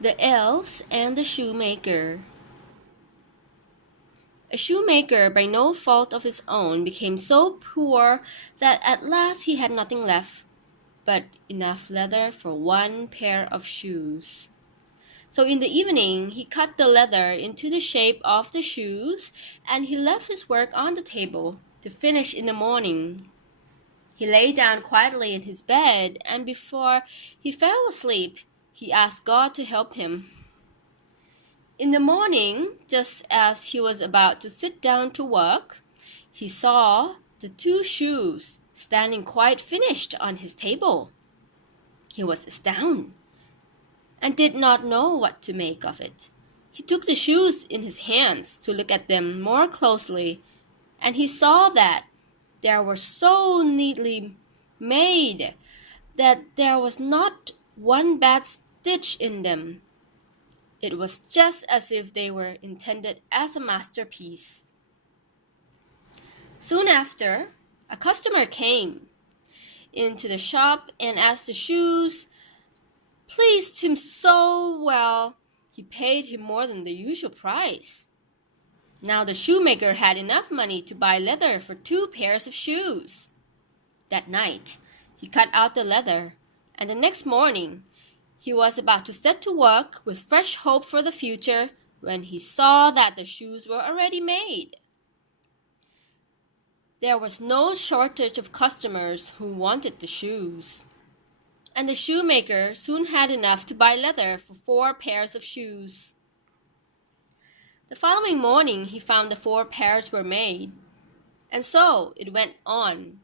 The Elves and the Shoemaker. A shoemaker, by no fault of his own, became so poor that at last he had nothing left but enough leather for one pair of shoes. So in the evening he cut the leather into the shape of the shoes, and he left his work on the table to finish in the morning. He lay down quietly in his bed, and before he fell asleep, he asked God to help him. In the morning, just as he was about to sit down to work, he saw the two shoes standing quite finished on his table. He was astounded and did not know what to make of it. He took the shoes in his hands to look at them more closely, and he saw that they were so neatly made that there was not one bad stitch in them. It was just as if they were intended as a masterpiece. Soon after, a customer came into the shop, and as the shoes pleased him so well, he paid him more than the usual price. Now the shoemaker had enough money to buy leather for 2 pairs of shoes. That night, he cut out the leather, and the next morning he was about to set to work with fresh hope for the future when he saw that the shoes were already made. There was no shortage of customers who wanted the shoes, and the shoemaker soon had enough to buy leather for 4 pairs of shoes. The following morning he found the 4 pairs were made, and so it went on.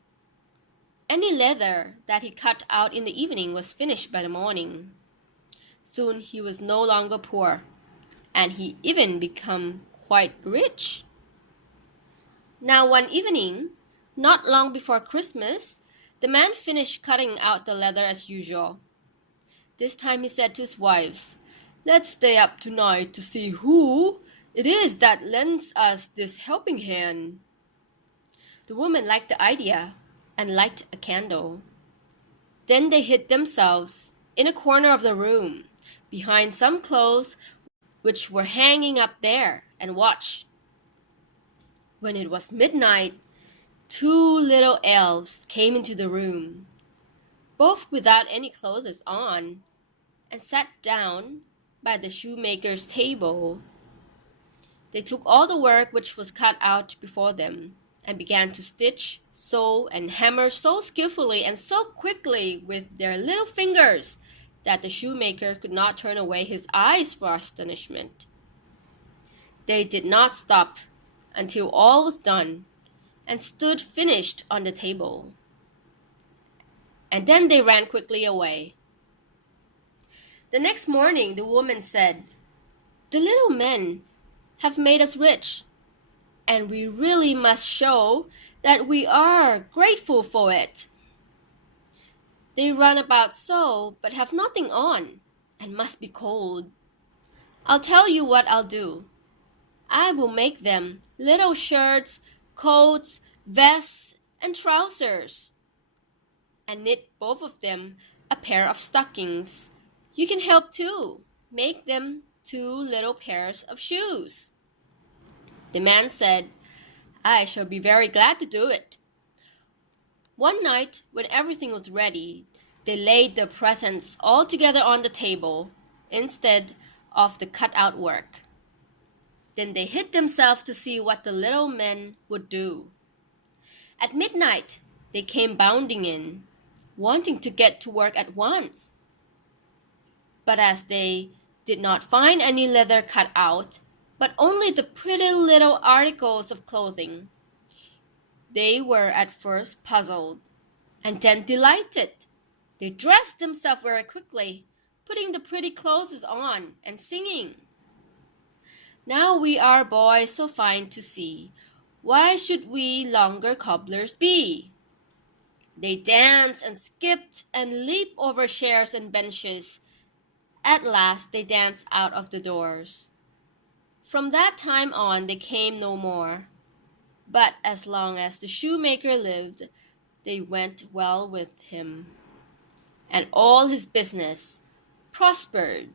Any leather that he cut out in the evening was finished by the morning. Soon he was no longer poor, and he even became quite rich. Now one evening, not long before Christmas, the man finished cutting out the leather as usual. This time he said to his wife, "Let's stay up tonight to see who it is that lends us this helping hand." The woman liked the idea and lighted a candle. Then they hid themselves in a corner of the room, behind some clothes which were hanging up there, and watched. When it was midnight, 2 little elves came into the room, both without any clothes on, and sat down by the shoemaker's table. They took all the work which was cut out before them, and began to stitch, sew, and hammer so skillfully and so quickly with their little fingers that the shoemaker could not turn away his eyes for astonishment. They did not stop until all was done, and stood finished on the table. And then they ran quickly away. The next morning the woman said, "The little men have made us rich, and we really must show that we are grateful for it. They run about so, but have nothing on, and must be cold. I'll tell you what I'll do. I will make them little shirts, coats, vests, and trousers, and knit both of them a pair of stockings. You can help too. Make them 2 little pairs of shoes." The man said, "I shall be very glad to do it." One night, when everything was ready, they laid the presents all together on the table, instead of the cut-out work. Then they hid themselves to see what the little men would do. At midnight, they came bounding in, wanting to get to work at once. But as they did not find any leather cut out, but only the pretty little articles of clothing, they were at first puzzled, and then delighted. They dressed themselves very quickly, putting the pretty clothes on and singing, "Now we are boys so fine to see, why should we longer cobblers be?" They danced and skipped and leaped over chairs and benches. At last they danced out of the doors. From that time on they came no more, but as long as the shoemaker lived, they went well with him, and all his business prospered.